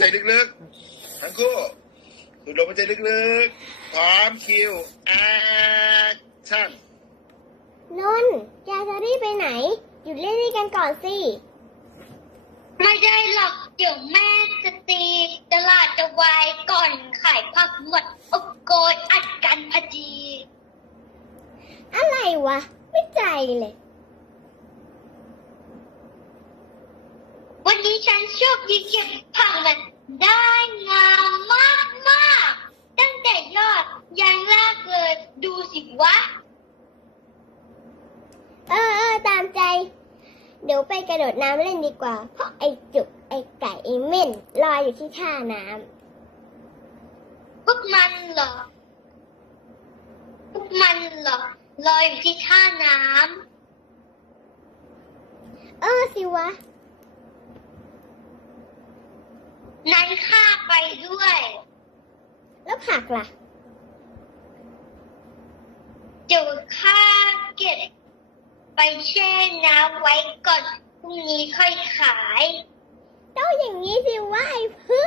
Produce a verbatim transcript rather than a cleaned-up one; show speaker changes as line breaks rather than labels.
ใจลึกๆทั้งคู่สูดลมหายใจลึกๆพร้อมคิวแอคชั่น
นนท์แกจะรีบไปไหนหยุดเล่นนี่กันก่อนสิ
ไม่ได้หรอกเดี๋ยวแม่จะตีตลาดจะวายก่อนขายผักหมดโอ้โกยอัดกันพอดี
อะไรวะไม่ใจเลย
วันนี้ฉันชอบยิงเก็บผักมันได้งามมากมากตั้งแต่ยอดยันรากเลยดูสิวะ
เออเออตามใจเดี๋ยวไปกระโดดน้ำเล่นดีกว่าเพราะไอจุกไอไก่ไอเม่นลอยอยู่ที่ท่าน้
พวกมันเหรอพวกมันเหรอลอยอยู่ที่ท่าน้
ำเออสิวะ
นั้นข้าไปด้วย
แล้วผักล่ะ
เดี๋ยวข้าเก็บไปแช่น้ำไว้ก่อนพรุ่งนี้ค่อยขาย
ต้องอย่างนี้สิวะไอพื